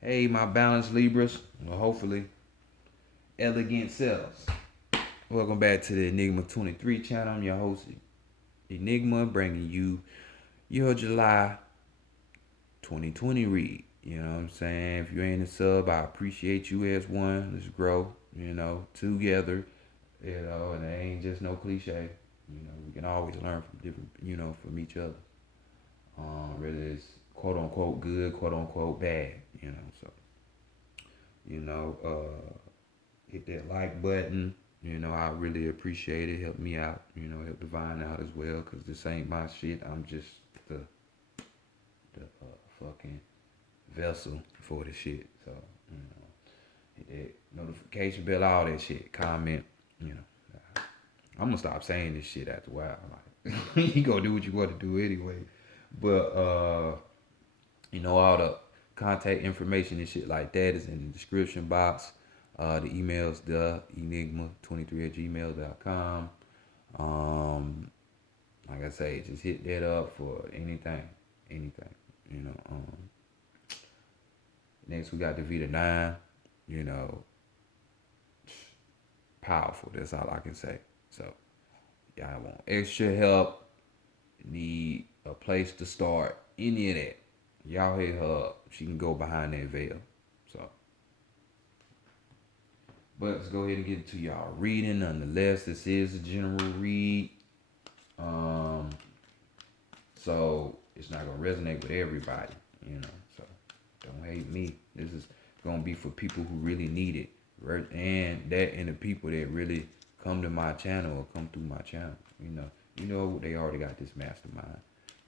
Hey, my balanced Libras. Well, hopefully, elegant selves. Welcome back to the Enigma 23 channel. I'm your host, Enigma, bringing you your July 2020 read. You know what I'm saying? If you ain't a sub, I appreciate you as one. Let's grow, together. And it ain't just no cliche. We can always learn from different, from each other. Whether it's quote unquote good, quote unquote bad, So, you know, hit that like button. I really appreciate it. Help me out. Help Divine out as well. Cause this ain't my shit. I'm just the fucking vessel for the shit. So hit that notification bell, all that shit. Comment. You know, I'm gonna stop saying this shit after a while. Like you gonna do what you want to do anyway. But all the contact information and shit like that is in the description box. The email's the enigma23 at gmail.com. Like I say, just hit that up for anything. Anything. You know. Next we got the Vita 9. You know, powerful. That's all I can say. So, y'all want extra help, need a place to start, any of that, y'all hit her up. She can go behind that veil. So, but let's go ahead and get into y'all reading. Nonetheless, this is a general read. Um, so it's not gonna resonate with everybody, So don't hate me. This is gonna be for people who really need it, right? And the people that really come to my channel or come through my channel. They already got this mastermind.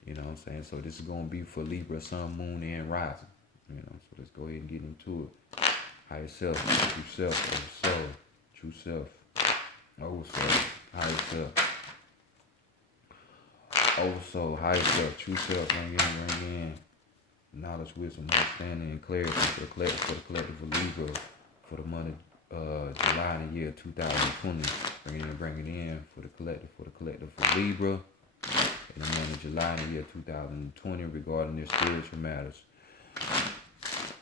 You know what I'm saying? So this is gonna be for Libra, Sun, Moon, and Rising. So let's go ahead and get into it. Higher self, true self, old soul, true self, old soul, higher self, old soul, higher self, true self, bring in knowledge, wisdom, understanding, and clarity for the collective of Libra for the month of July in the year 2020. Bring it in for the collective of Libra in the month of July in the year 2020 regarding their spiritual matters.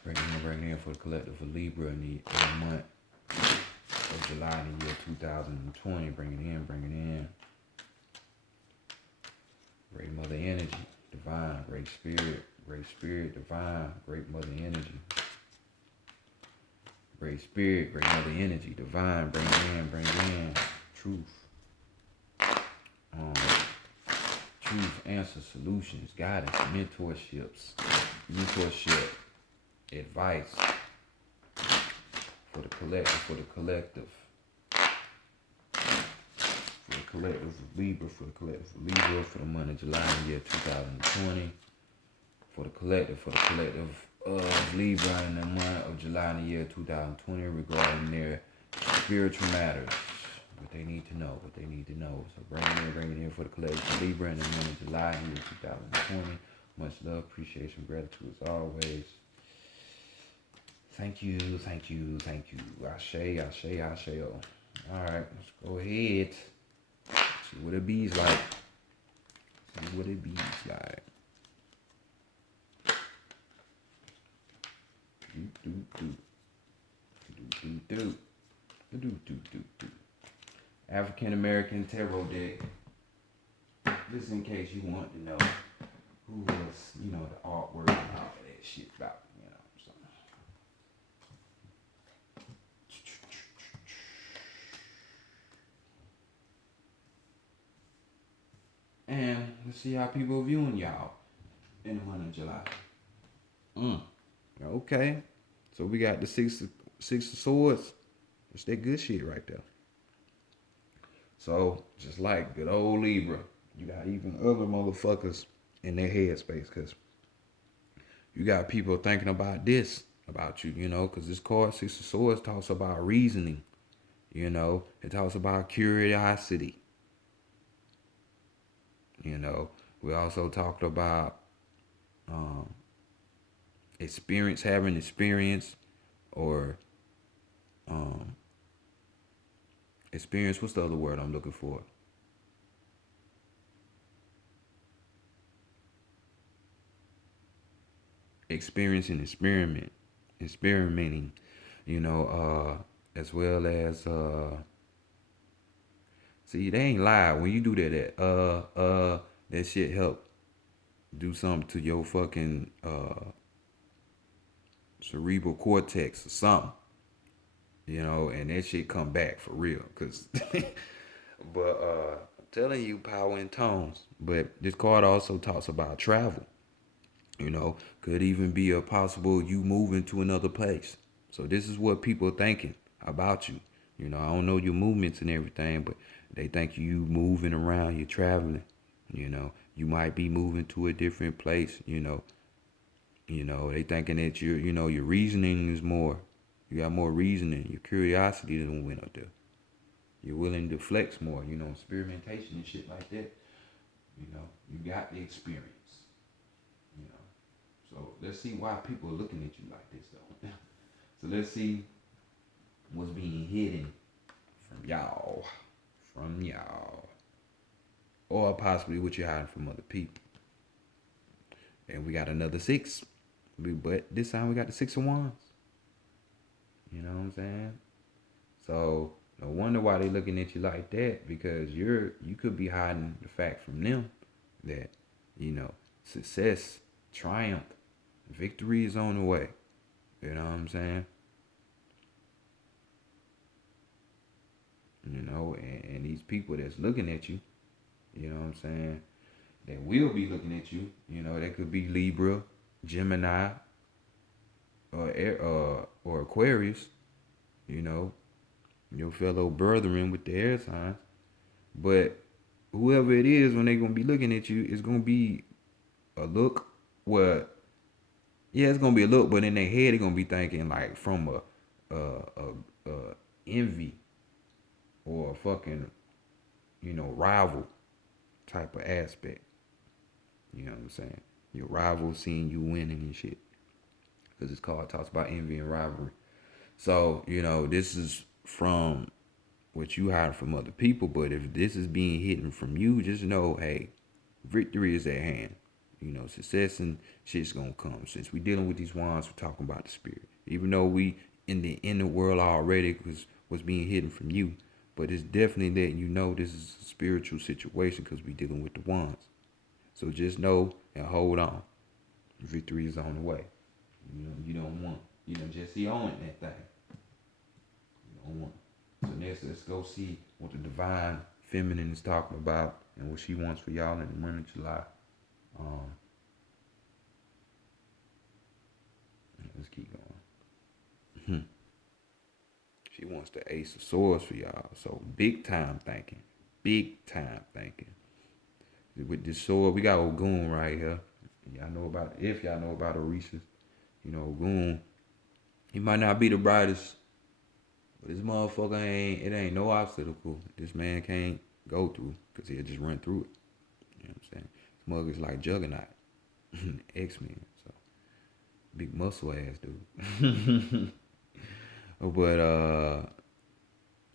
Bring it in for the collective of Libra in the month of July in the year 2020. Bring it in. Great Mother Energy, Divine, Great Spirit, Divine, Great Mother Energy. Great Spirit, Great Mother Energy, Divine, bring in truth. Truth, answers, solutions, guidance, mentorship, advice for the collective of Libra, for the month of July in the year 2020. For the collective of Libra in the month of July in the year 2020 regarding their spiritual matters. What they need to know. So bring it in for the collective of Libra in the month of July in the year 2020. Much love, appreciation, gratitude as always. Thank you. Ashe. Alright, let's go ahead. See what it bees like. African American Tarot deck. Just in case you want to know who was, the artwork and all of that shit about, So. And let's see how people are viewing y'all in the month of July. Okay. So we got the six of swords. It's that good shit right there. So just like good old Libra, you got even other motherfuckers in their headspace because you got people thinking about this about you, because this card, Six of Swords, talks about reasoning. It talks about curiosity. We also talked about having experience, or experience. What's the other word I'm looking for? Experience and experiment. experimenting, as well as see, they ain't lie. When you do that shit help do something to your fucking cerebral cortex or something, and that shit come back for real. Cause, but I'm telling you, power in tones. But this card also talks about travel. Could even be a possible you moving to another place. So this is what people are thinking about you. I don't know your movements and everything, but they think you moving around, you're traveling. You might be moving to a different place. They thinking that your reasoning is more. You got more reasoning. Your curiosity than went up there. You're willing to flex more. Experimentation and shit like that. You got the experience. You know. So let's see why people are looking at you like this though. So let's see what's being hidden from y'all. Or possibly what you're hiding from other people. And we got another 6. But this time we got the 6 of Wands. You know what I'm saying? So no wonder why they looking at you like that, because you could be hiding the fact from them that, success, triumph, victory is on the way. You know what I'm saying? And these people that's looking at you, you know what I'm saying, that will be looking at you, that could be Libra, Gemini, or Aquarius, your fellow brethren with the air signs. But whoever it is, when they're going to be looking at you, it's going to be a look. Well, yeah, it's going to be a look, but in their head, they're going to be thinking like from a envy or a fucking, rival type of aspect. You know what I'm saying? Your rival seeing you winning and shit. Because this card talks about envy and rivalry. So, this is from what you hide from other people. But if this is being hidden from you, just know, hey, victory is at hand. Success and shit's gonna come. Since we dealing with these wands, we're talking about the spirit. Even though we in the inner world already, because what's being hidden from you. But it's definitely letting you know this is a spiritual situation because we dealing with the wands. So just know and hold on. Victory is on the way. You don't want, just see on that thing. You don't want. So next, let's go see what the divine feminine is talking about and what she wants for y'all in the month of July. Let's keep going. She wants the Ace of Swords for y'all. So big time thinking. Big time thinking. With this sword, we got Ogun right here. If y'all know about Orishas, Ogun, he might not be the brightest, but this motherfucker ain't no obstacle this man can't go through, because he'll just run through it. You know what I'm saying? This mug is like Juggernaut, X-Men, so big muscle ass dude. But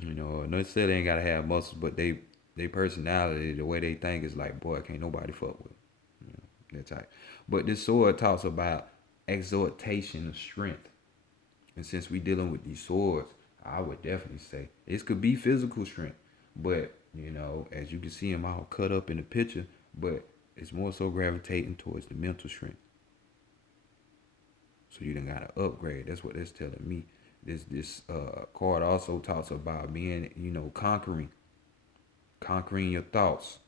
no said they ain't gotta have muscles, but they personality, the way they think is like, boy, can't nobody fuck with. That type. But this sword talks about exhortation of strength. And since we dealing with these swords, I would definitely say this could be physical strength. But, as you can see them all cut up in the picture, but it's more so gravitating towards the mental strength. So you done got to upgrade. That's what that's telling me. This card also talks about being, conquering your thoughts.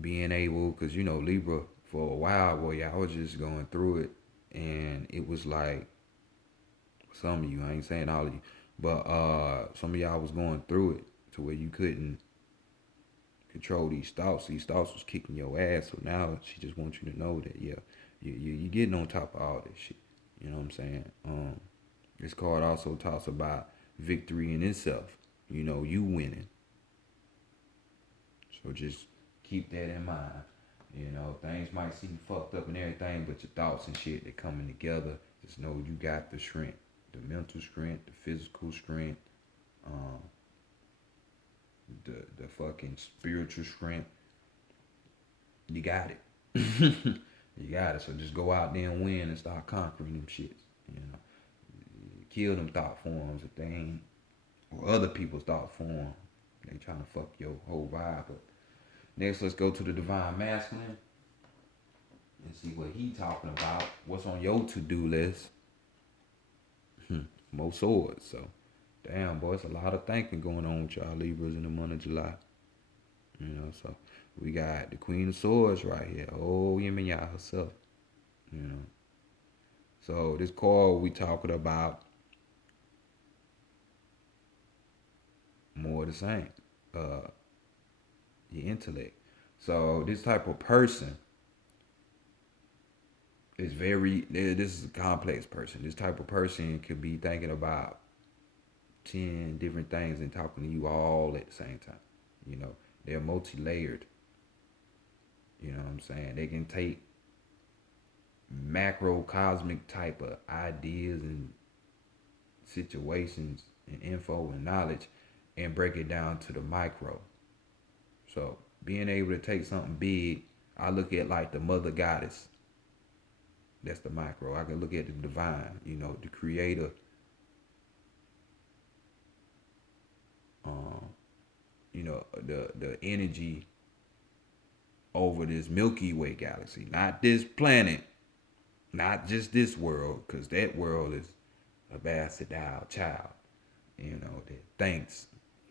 Being able, because Libra, for a while, boy, I was just going through it, and it was like, some of you, I ain't saying all of you, but some of y'all was going through it to where you couldn't control these thoughts. These thoughts was kicking your ass. So now she just wants you to know that, yeah, you getting on top of all this shit. You know what I'm saying? This card also talks about victory in itself. You winning. So just keep that in mind. Things might seem fucked up and everything, but your thoughts and shit, they coming together. Just know you got the strength, the mental strength, the physical strength, the fucking spiritual strength. You got it. You got it. So just go out there and win and start conquering them shits. You know, kill them thought forms if they ain't, or other people's thought form. They trying to fuck your whole vibe. But next, let's go to the divine masculine and see what he talking about. What's on your to-do list? More swords. So, damn, boy, it's a lot of thinking going on with y'all Libras in the month of July. You know, so we got the Queen of Swords right here. Oh, Yemiya herself. You know. So this card we talking about more of the same. Your intellect. So this type of person is this is a complex person. This type of person could be thinking about 10 different things and talking to you all at the same time. You know, they're multi-layered. You know what I'm saying? They can take macrocosmic type of ideas and situations and info and knowledge and break it down to the micro. So being able to take something big, I look at like the mother goddess. That's the micro. I can look at the divine, you know, the creator. You know, the energy over this Milky Way galaxy, not this planet, not just this world, because that world is a bastard child, you know, that thinks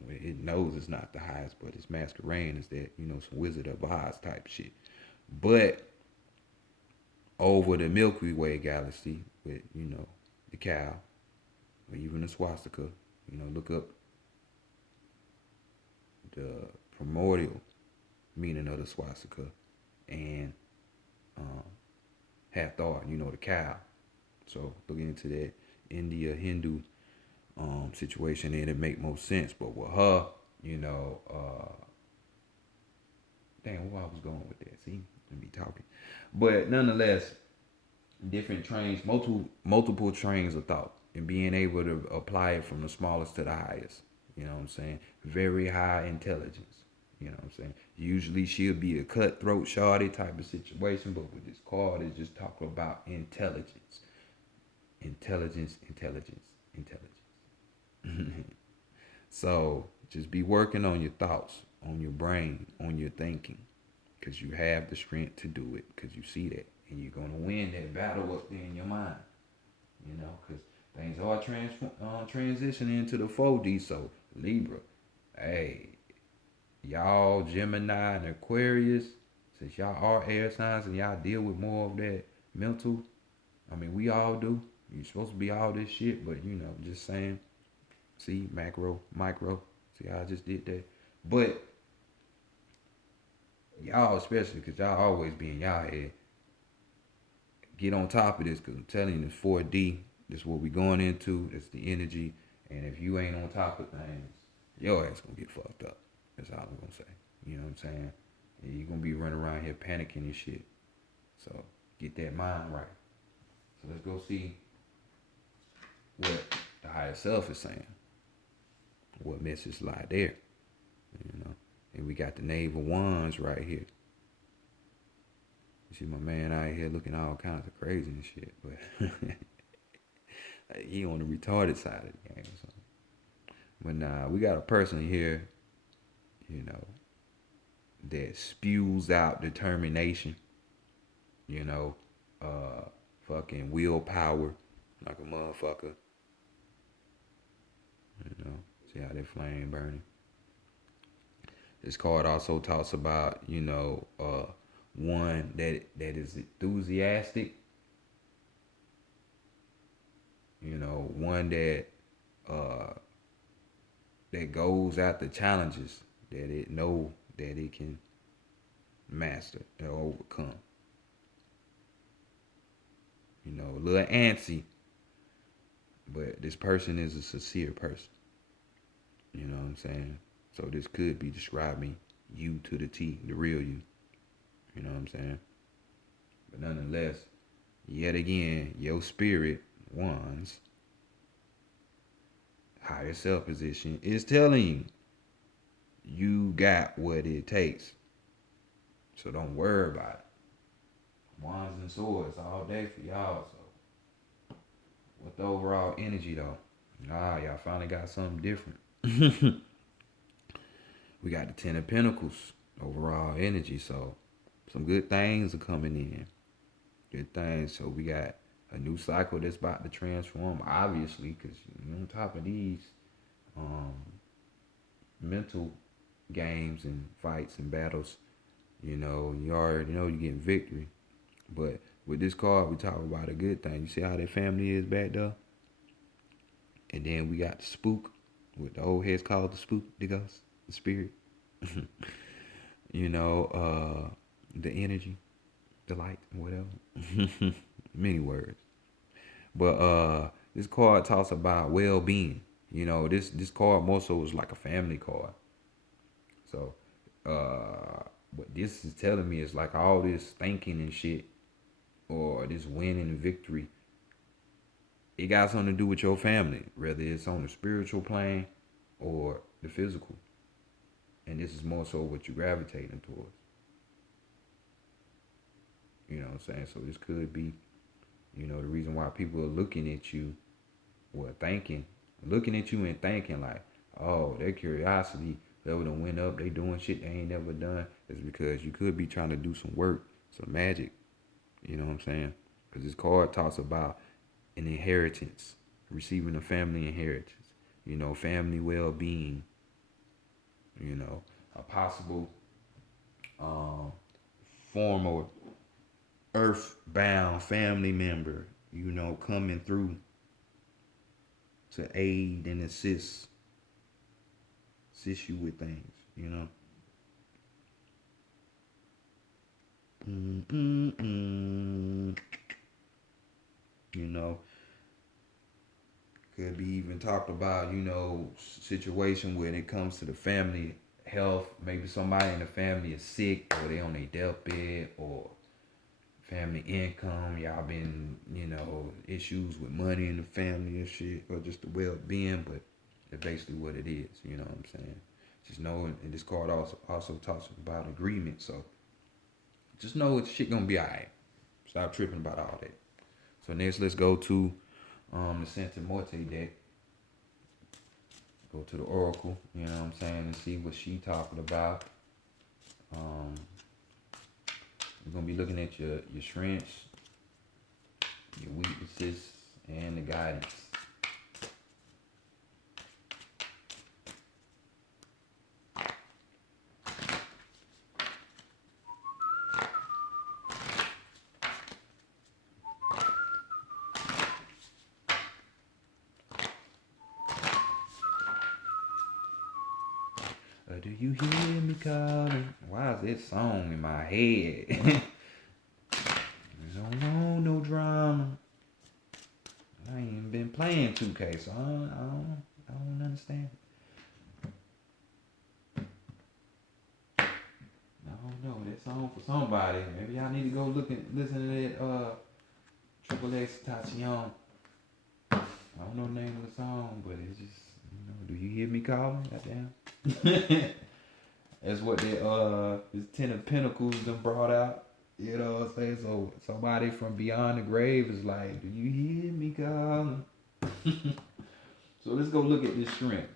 it knows it's not the highest, but it's masquerading as that, you know, some Wizard of Oz type shit. But over the Milky Way galaxy with, you know, the cow, or even the swastika, you know, look up the primordial meaning of the swastika and Hathor, you know, the cow. So looking into that India Hindu situation, and it make more sense. But with her, you know, damn, where I was going with that? See, let me talking. But nonetheless, different trains, multiple trains of thought, and being able to apply it from the smallest to the highest. You know what I'm saying? Very high intelligence. You know what I'm saying? Usually she'll be a cutthroat, shawty type of situation, but with this card, it's just talking about intelligence. Intelligence, intelligence, intelligence. So just be working on your thoughts, on your brain, on your thinking, because you have the strength to do it, because you see that, and you're going to win that battle up there in your mind, you know, because things are transitioning into the 4D. So Libra, hey, y'all Gemini and Aquarius, since y'all are air signs and y'all deal with more of that mental, I mean, we all do. You're supposed to be all this shit, but you know, just saying. See, macro, micro. See how I just did that? But y'all, especially, because y'all always be in y'all head, get on top of this, because I'm telling you, this 4D, this is what we going into. It's the energy. And if you ain't on top of things, your ass gonna get fucked up. That's all I'm gonna say. You know what I'm saying? And you're gonna be running around here panicking and shit. So get that mind right. So let's go see what the higher self is saying. What message lie there. You know. And we got the Knave of Wands right here. You see my man out here looking all kinds of crazy and shit, but he on the retarded side of the game. So. But nah, we got a person here, you know, that spews out determination, you know, fucking willpower, like a motherfucker. You know, see how that flame burning. This card also talks about, you know, one that is enthusiastic, you know, one that that goes after challenges that it know that it can master and overcome. You know, a little antsy, but this person is a sincere person. You know what I'm saying? So this could be describing you to the T, the real you. You know what I'm saying? But nonetheless, yet again, your spirit, one's higher self position, is telling you you got what it takes. So don't worry about it. Wands and swords all day for y'all. So what the overall energy though? Y'all finally got something different. We got the Ten of Pentacles overall energy. So some good things are coming in. Good things. So we got a new cycle that's about to transform, obviously, because on top of these um, mental games and fights and battles, you already know you're getting victory. But with this card, we talk about a good thing. You see how that family is back there? And then we got the spook, what the old heads call the spook, the ghost, the spirit. The energy, the light, whatever. Many words. But this card talks about well-being. This card more so is like a family card. So what this is telling me is like all this thinking and shit, or this winning and victory, it got something to do with your family, whether it's on the spiritual plane or the physical. And this is more so what you're gravitating towards. You know what I'm saying? So this could be, the reason why people are looking at you, looking at you and thinking like, oh, their curiosity level done went up, they doing shit they ain't never done, is because you could be trying to do some work, some magic. You know what I'm saying? Because this card talks about an inheritance, receiving a family inheritance, family well-being, a possible form of earthbound family member, coming through to aid and assist you with things. Mm-mm-mm. You know, could be even talked about, situation when it comes to the family health. Maybe somebody in the family is sick, or they on their deathbed, or family income. Y'all been, issues with money in the family and shit, or just the well-being. But that's basically what it is. You know what I'm saying? Just know, and this card also talks about agreement. So just know it's shit gonna be alright. Stop tripping about all that. So next, let's go to the Santa Morte deck. Go to the Oracle, you know what I'm saying, and see what she talking about. We're gonna be looking at your strengths, your weaknesses, and the guidance. Do you hear me calling? Why is this song in my head? No drama. I ain't even been playing 2K, so I don't understand. I don't know. That song for somebody. Maybe y'all need to go listen to that Triple X Tachion. I don't know the name of the song, but it's just, do you hear me calling? Goddamn. That's what this Ten of Pentacles done brought out. You know what I'm saying? So somebody from beyond the grave is like, do you hear me calling? So let's go look at this strength.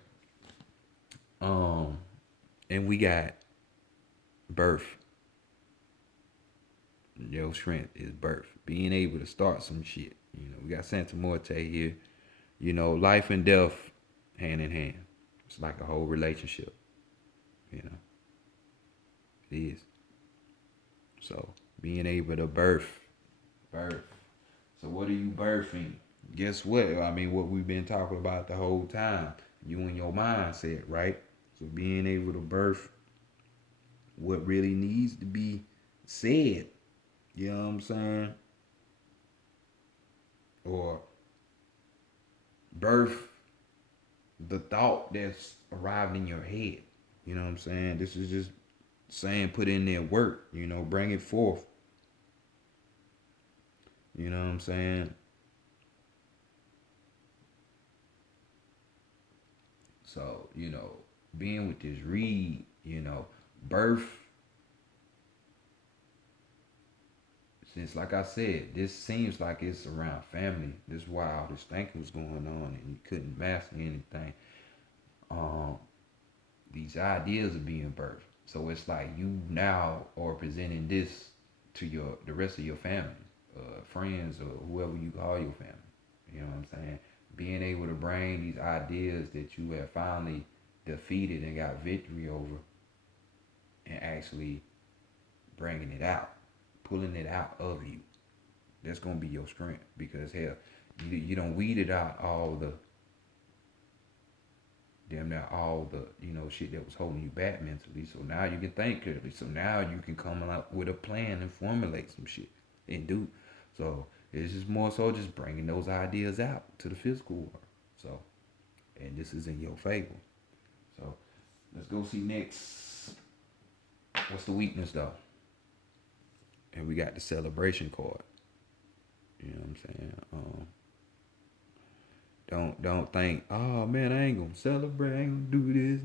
And we got birth. Your strength is birth. Being able to start some shit. We got Santa Morte here. Life and death hand in hand. It's like a whole relationship. It is. So being able to birth. So what are you birthing? Guess what? I mean, what we've been talking about the whole time. You and your mindset, right? So being able to birth what really needs to be said. You know what I'm saying? Or birth the thought that's arrived in your head. You know what I'm saying? This is just saying put in there work, bring it forth. You know what I'm saying? So, being with this read, birth Since, like I said, this seems like it's around family. This is why all this thinking was going on and you couldn't master anything. Um, these ideas are being birthed. So it's like you now are presenting this to the rest of your family, friends, or whoever you call your family. You know what I'm saying? Being able to bring these ideas that you have finally defeated and got victory over, and actually bringing it out, pulling it out of you. That's gonna be your strength because hell, you don't weeded out all the damn near all the shit that was holding you back mentally. So now you can think clearly. So now you can come up with a plan and formulate some shit and do. So it's just more so just bringing those ideas out to the physical world. So, and this is in your favor. So let's go see next. What's the weakness though? And we got the celebration card. You know what I'm saying? Don't think, oh man, I ain't gonna celebrate, I ain't gonna do this.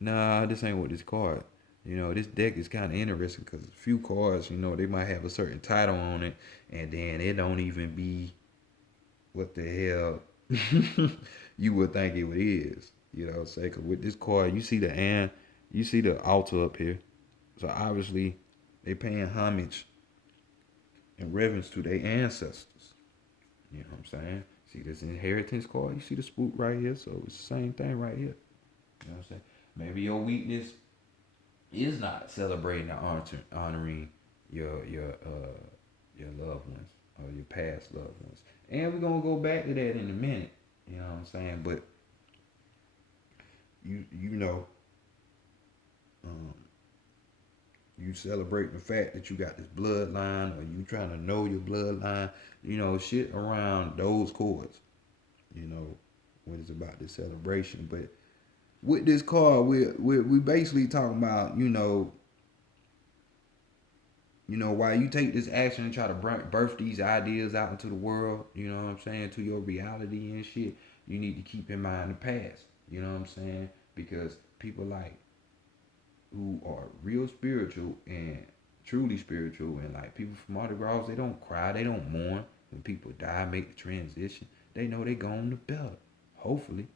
Nah, this ain't what this card. This deck is kind of interesting because a few cards, they might have a certain title on it, and then it don't even be what the hell you would think it is. You know what I'm saying? Cause with this card, you see the altar up here. So obviously, they paying homage and reverence to their ancestors. You know what I'm saying? See this inheritance card? You see the spook right here? So it's the same thing right here. You know what I'm saying? Maybe your weakness is not celebrating or honoring your loved ones or your past loved ones. And we're gonna go back to that in a minute. You know what I'm saying? But you know, um, you celebrate the fact that you got this bloodline, or you trying to know your bloodline, shit around those chords, when it's about this celebration. But with this card, we basically talking about, while you take this action and try to birth these ideas out into the world, you know what I'm saying, to your reality and shit, you need to keep in mind the past, you know what I'm saying? Because people like who are real spiritual and truly spiritual, and like people from Mardi Gras, they don't cry, they don't mourn when people die, make the transition. They know they going to better, hopefully.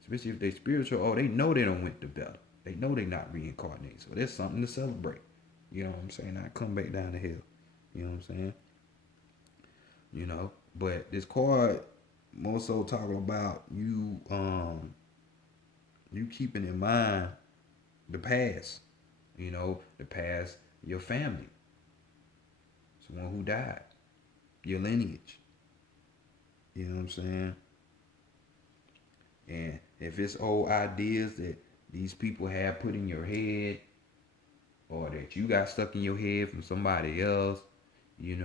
Especially if they spiritual, they know they don't went to better. They know they not reincarnated, so there's something to celebrate. You know what I'm saying? Not come back down the hill. You know what I'm saying? But this card more so talking about you keeping in mind the past, the past, your family, someone who died, your lineage, you know what I'm saying? And if it's old ideas that these people have put in your head, or that you got stuck in your head from somebody else, you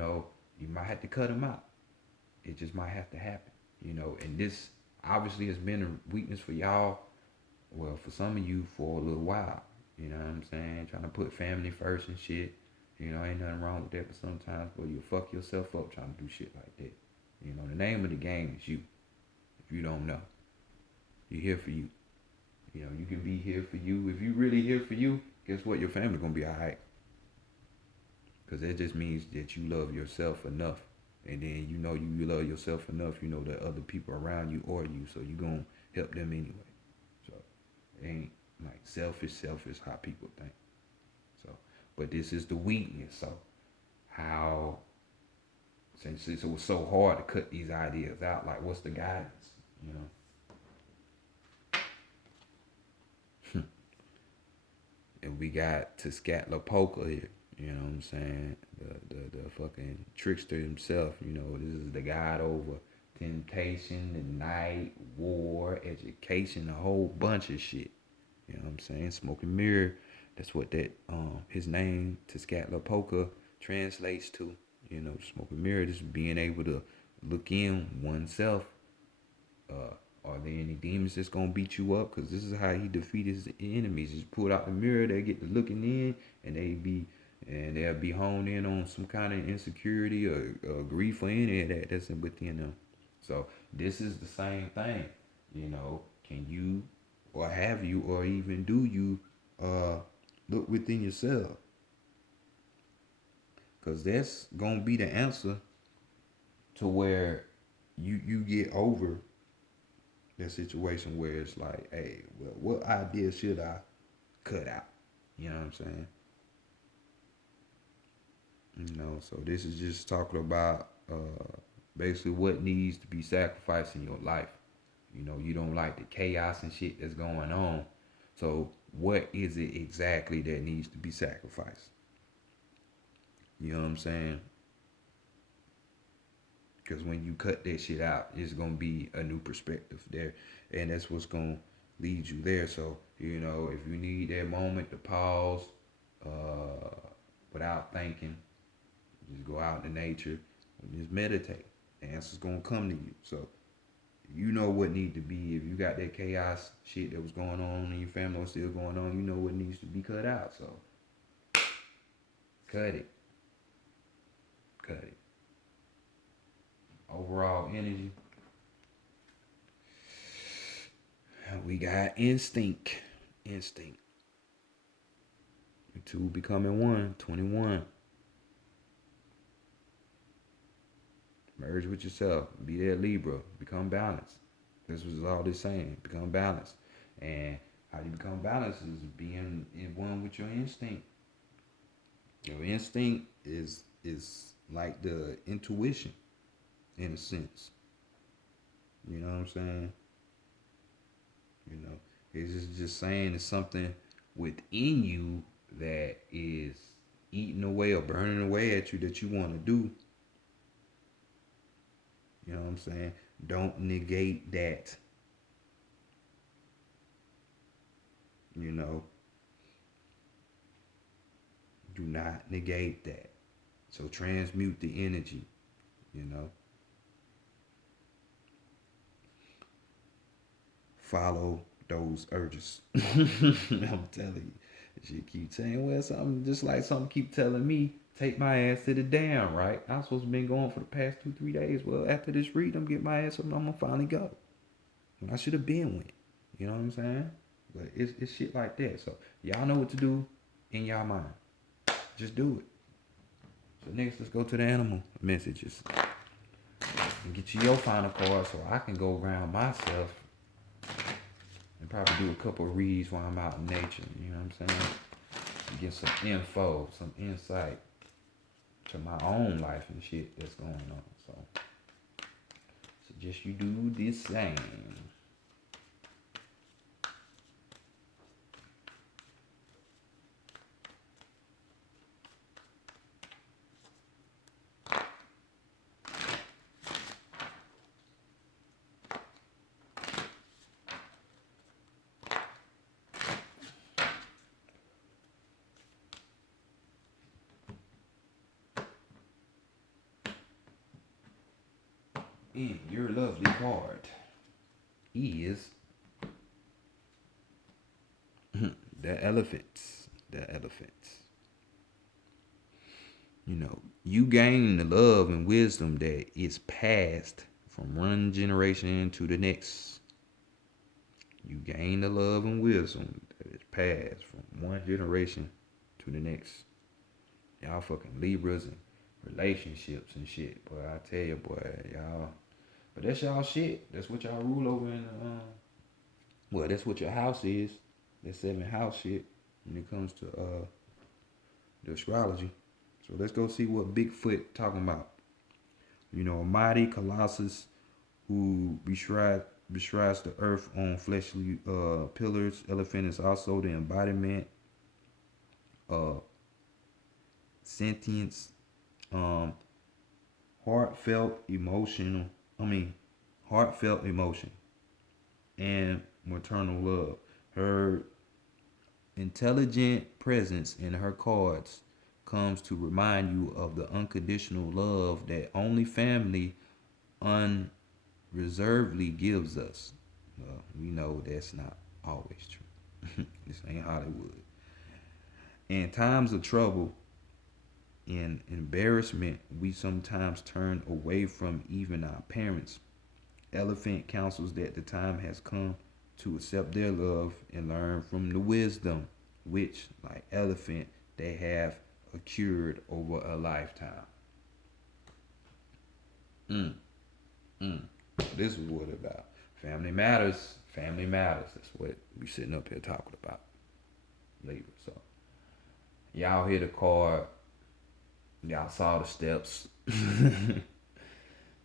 might have to cut them out. It just might have to happen, and this obviously has been a weakness for y'all, well, for some of you for a little while. You know what I'm saying? Trying to put family first and shit. Ain't nothing wrong with that, but sometimes, boy, you fuck yourself up trying to do shit like that. The name of the game is you. If you don't know, you're here for you. You can be here for you. If you really here for you, guess what? Your family gonna be alright. Because that just means that you love yourself enough. And then you love yourself enough, that other people around you are you. So you gonna help them anyway. So it ain't like selfish how people think. So, but this is the weakness. So how, since it was so hard to cut these ideas out, like what's the guidance, And we got Tezcatlipoca here, you know what I'm saying? The fucking trickster himself, this is the god over temptation, the night, war, education, a whole bunch of shit. You know what I'm saying? Smoking mirror. That's what that his name Tezcatlipoca translates to. Smoking mirror, just being able to look in oneself. Are there any demons that's gonna beat you up? Because this is how he defeated his enemies. Just pull out the mirror, they get to looking in, and they'll be honed in on some kind of insecurity or grief or any of that's within them. So this is the same thing. Can you, or have you, or even do you look within yourself Because that's going to be the answer to where you get over that situation where it's like, hey, well, what idea should I cut out? You know what I'm saying? So this is just talking about basically what needs to be sacrificed in your life. You don't like the chaos and shit that's going on. So what is it exactly that needs to be sacrificed? You know what I'm saying? Because when you cut that shit out, it's gonna be a new perspective there, and that's what's gonna lead you there. So if you need that moment to pause, uh, without thinking, just go out in nature and just meditate. The answer's gonna come to you. So you know what need to be. If you got that chaos shit that was going on in your family or still going on, you know what needs to be cut out. So cut it. Cut it. Overall energy. We got instinct. Instinct. You two becoming one. 21. Merge with yourself. Be that Libra. Become balanced. This was all this saying. Become balanced. And how you become balanced is being in one with your instinct. Your instinct is like the intuition in a sense. You know what I'm saying? It's just saying it's something within you that is eating away or burning away at you that you want to do. You know what I'm saying? Don't negate that. Do not negate that. So transmute the energy, Follow those urges. I'm telling you. She keep saying, well, something just like something keep telling me, take my ass to the damn, right? I'm supposed to been going for the past 2-3 days. Well, after this read, I'm get my ass up and I'm gonna finally go. When I should have been went. You know what I'm saying? But it's shit like that. So y'all know what to do in y'all mind. Just do it. So next, let's go to the animal messages and get you your final card so I can go around myself and probably do a couple of reads while I'm out in nature. You know what I'm saying? Get some info, some insight to my own life and shit that's going on. So suggest you do the same. And your lovely card is the elephants. The elephants. You gain the love and wisdom that is passed from one generation to the next. You gain the love and wisdom that is passed from one generation to the next. Y'all fucking Libras and relationships and shit. Boy, I tell you, boy, y'all. But that's y'all shit. That's what y'all rule over in well, that's what your house is. That 7th house shit when it comes to the astrology. So let's go see what Bigfoot talking about. A mighty colossus who bestrides the earth on fleshly pillars. Elephant is also the embodiment of sentience, heartfelt emotion, and maternal love. Her intelligent presence in her cards comes to remind you of the unconditional love that only family unreservedly gives us. We know that's not always true. This ain't Hollywood. In times of trouble and embarrassment, we sometimes turn away from even our parents. Elephant counsels that the time has come to accept their love and learn from the wisdom, which, like elephant, they have occurred over a lifetime. Mm, mm. This is what it's about. Family matters. Family matters. That's what we sitting up here talking about. Libra. So y'all hear the card. Y'all saw the steps.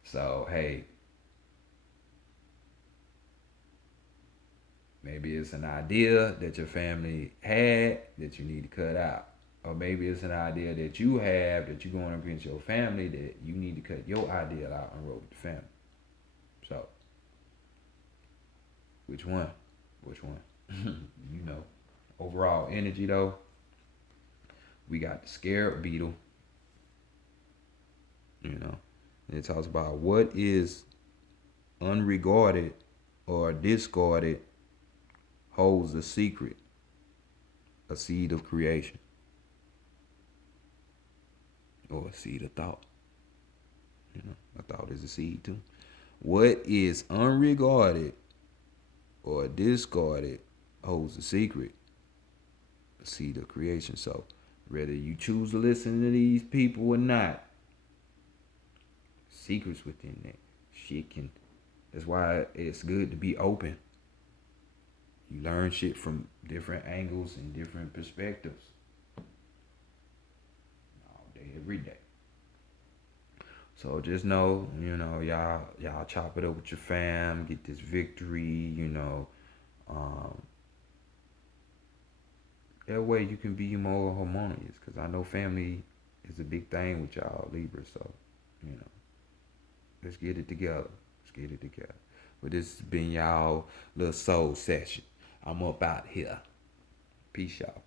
So hey, maybe it's an idea that your family had that you need to cut out. Or maybe it's an idea that you have that you're going against your family that you need to cut your idea out and roll with the family. So, which one? Which one? You know. Overall energy though, we got the scarab beetle. You know. And it talks about what is unregarded or discarded holds a secret, a seed of creation, or a seed of thought. You know, a thought is a seed too. What is unregarded or discarded holds a secret, a seed of creation. So, whether you choose to listen to these people or not, secrets within that shit can. That's why it's good to be open. You learn shit from different angles and different perspectives all day, every day. So just know, y'all chop it up with your fam, get this victory, Um, that way you can be more harmonious. Cause I know family is a big thing with y'all Libra. So, you know, let's get it together. Let's get it together. But this has been y'all little soul session. I'm up out here. Peace, y'all.